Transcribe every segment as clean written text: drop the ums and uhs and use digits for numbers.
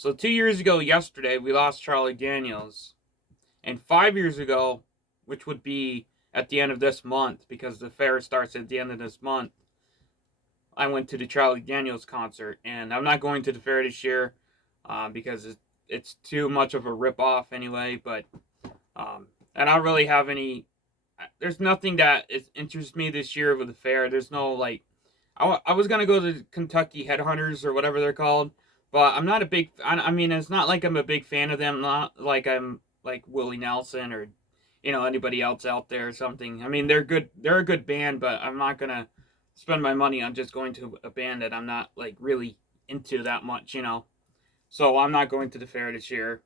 So 2 years ago yesterday, we lost Charlie Daniels. And 5 years ago, which would be at the end of this month, because the fair starts at the end of this month, I went to the Charlie Daniels concert. And I'm not going to the fair this year because it's too much of a ripoff anyway. But I don't really have any. There's nothing that interests me this year with the fair. There's no like. I was gonna go to Kentucky Headhunters or whatever they're called, but I'm not a big. I mean, it's not like I'm a big fan of them. Not like I'm like Willie Nelson or anybody else out there or something. I mean, they're good. They're a good band, but I'm not gonna spend my money on just going to a band that I'm not like really into that much. So I'm not going to the fair this year.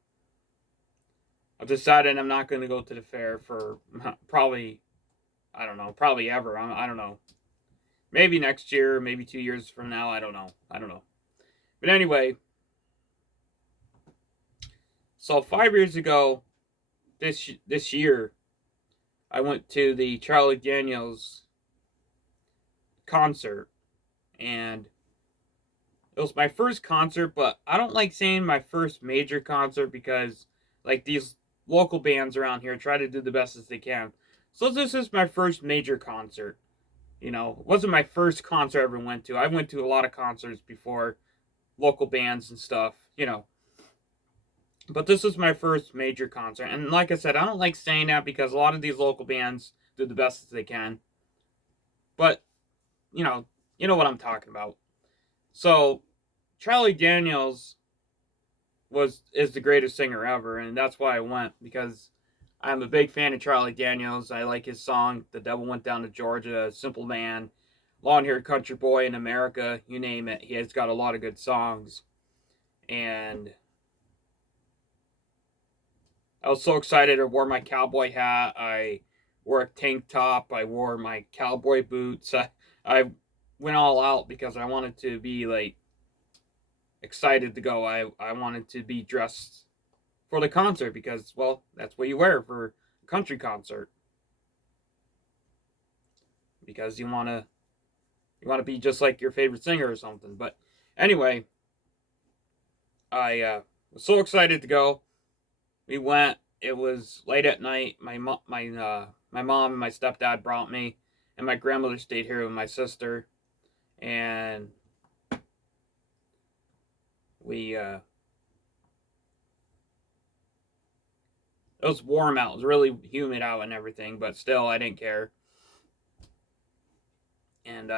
I've decided I'm not going to go to the fair for probably, I don't know, probably ever. I don't know. Maybe next year, maybe 2 years from now. I don't know. I don't know. But anyway, so 5 years ago, this year, I went to the Charlie Daniels concert, and it was my first concert. But I don't like saying my first major concert because, like, these local bands around here try to do the best as they can. So this is my first major concert. It wasn't my first concert I ever went to. I went to a lot of concerts before, local bands and stuff. But this was my first major concert. And like I said, I don't like saying that because a lot of these local bands do the best as they can. But, you know what I'm talking about. So, Charlie Daniels is the greatest singer ever, and that's why I went, because I'm a big fan of Charlie Daniels. I like his song, The Devil Went Down to Georgia, Simple Man, Long Haired Country Boy in America, you name it. He has got a lot of good songs. And I was so excited. I wore my cowboy hat. I wore a tank top. I wore my cowboy boots. I went all out because I wanted to be like excited to go. I wanted to be dressed for the concert because, well, that's what you wear for a country concert. Because you want to be just like your favorite singer or something. But anyway, I was so excited to go. We went. It was late at night. My mom and my stepdad brought me, and my grandmother stayed here with my sister, and we it was warm out. It was really humid out and everything, but still, I didn't care. And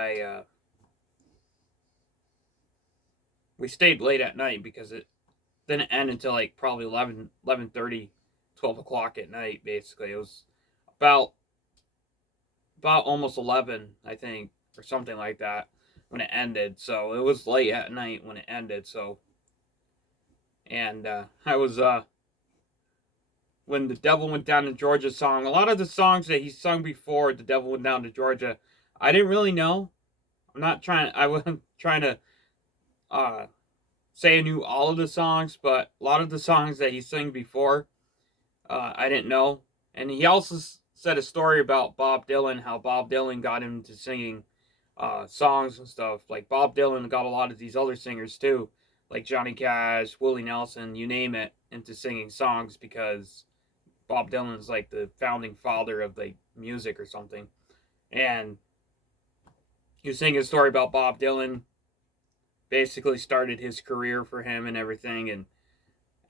we stayed late at night because it didn't end until like probably 11:30, 12 o'clock at night. Basically, it was about almost 11, I think, or something like that when it ended. So it was late at night when it ended. So, and I was when The Devil Went Down to Georgia song. A lot of the songs that he sung before The Devil Went Down to Georgia, I didn't really know. I wasn't trying to say I knew all of the songs, but a lot of the songs that he sang before, I didn't know. And he also said a story about Bob Dylan, how Bob Dylan got him to singing songs and stuff. Like Bob Dylan got a lot of these other singers too, like Johnny Cash, Willie Nelson, you name it, into singing songs because Bob Dylan's like the founding father of like music or something. And he was singing a story about Bob Dylan basically started his career for him and everything,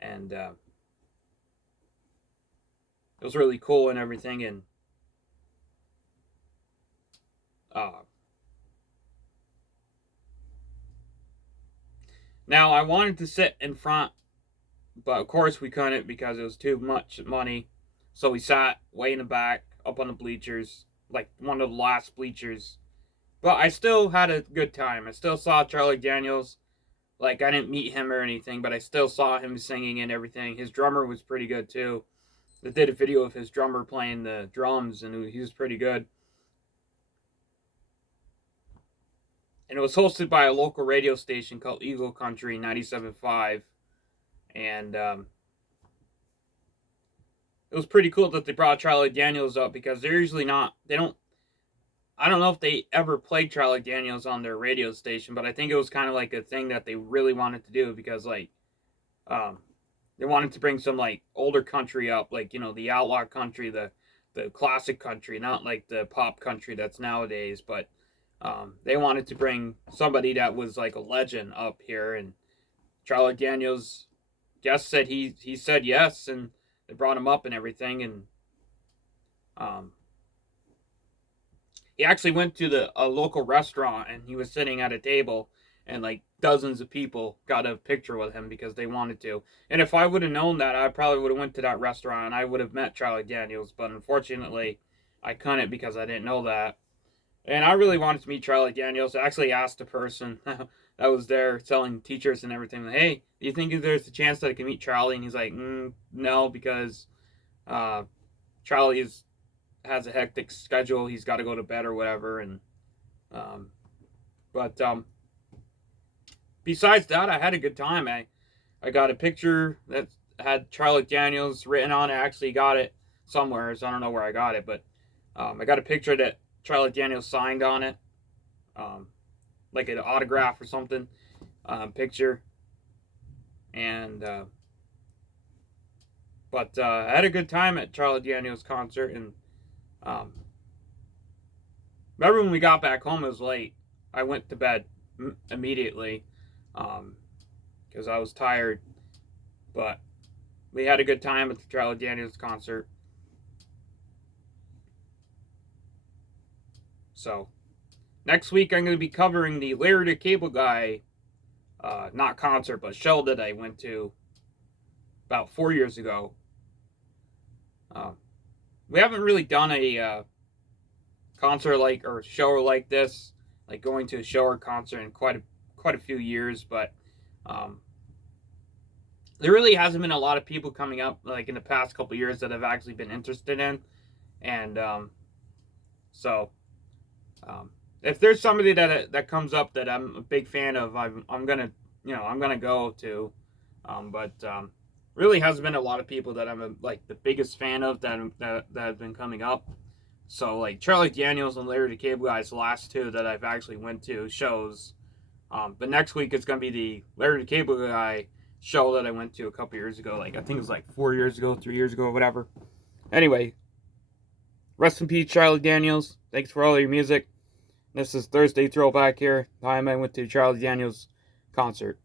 and it was really cool and everything. And now I wanted to sit in front, but of course we couldn't because it was too much money. So we sat way in the back, up on the bleachers, like one of the last bleachers. But I still had a good time. I still saw Charlie Daniels. Like, I didn't meet him or anything, but I still saw him singing and everything. His drummer was pretty good, too. They did a video of his drummer playing the drums, and he was pretty good. And it was hosted by a local radio station called Eagle Country 97.5. And it was pretty cool that they brought Charlie Daniels up because they're usually not, I don't know if they ever played Charlie Daniels on their radio station, but I think it was kind of like a thing that they really wanted to do because, like, Um, they wanted to bring some like older country up, like the outlaw country, the classic country, not like the pop country that's nowadays. But they wanted to bring somebody that was like a legend up here, and Charlie Daniels guest said he said yes, and they brought him up and everything, and um, he actually went to a local restaurant and he was sitting at a table and like dozens of people got a picture with him because they wanted to. And if I would have known that, I probably would have went to that restaurant and I would have met Charlie Daniels, but unfortunately I couldn't because I didn't know that. And I really wanted to meet Charlie Daniels. I actually asked a person that was there selling t-shirts and everything, hey, do you think there's a chance that I can meet Charlie? And he's like, no, because uh, Charlie has a hectic schedule. He's got to go to bed or whatever. And um, but besides that, I had a good time. I got a picture that had Charlie Daniels written on it. I actually got it somewhere, so I don't know where I got it, but I got a picture that Charlie Daniels signed on it, like an autograph or something, picture. And but I had a good time at Charlie Daniels' concert, and remember when we got back home, it was late. I went to bed immediately because I was tired. But we had a good time at the Charlie Daniels concert. So next week I'm going to be covering the Larry the Cable Guy, not concert, but show that I went to about 4 years ago. We haven't really done a concert like or show like this, like going to a show or concert in quite a few years, but there really hasn't been a lot of people coming up like in the past couple years that I've actually been interested in, and so if there's somebody that comes up that I'm a big fan of, I'm gonna go to, but really hasn't been a lot of people that I'm like the biggest fan of that have been coming up. So like Charlie Daniels and Larry the Cable Guy's the last two that I've actually went to shows. But next week it's gonna be the Larry the Cable Guy show that I went to a couple years ago. Like I think it was like 4 years ago, 3 years ago, whatever. Anyway, rest in peace, Charlie Daniels. Thanks for all your music. This is Thursday Throwback here. Time I went to Charlie Daniels concert.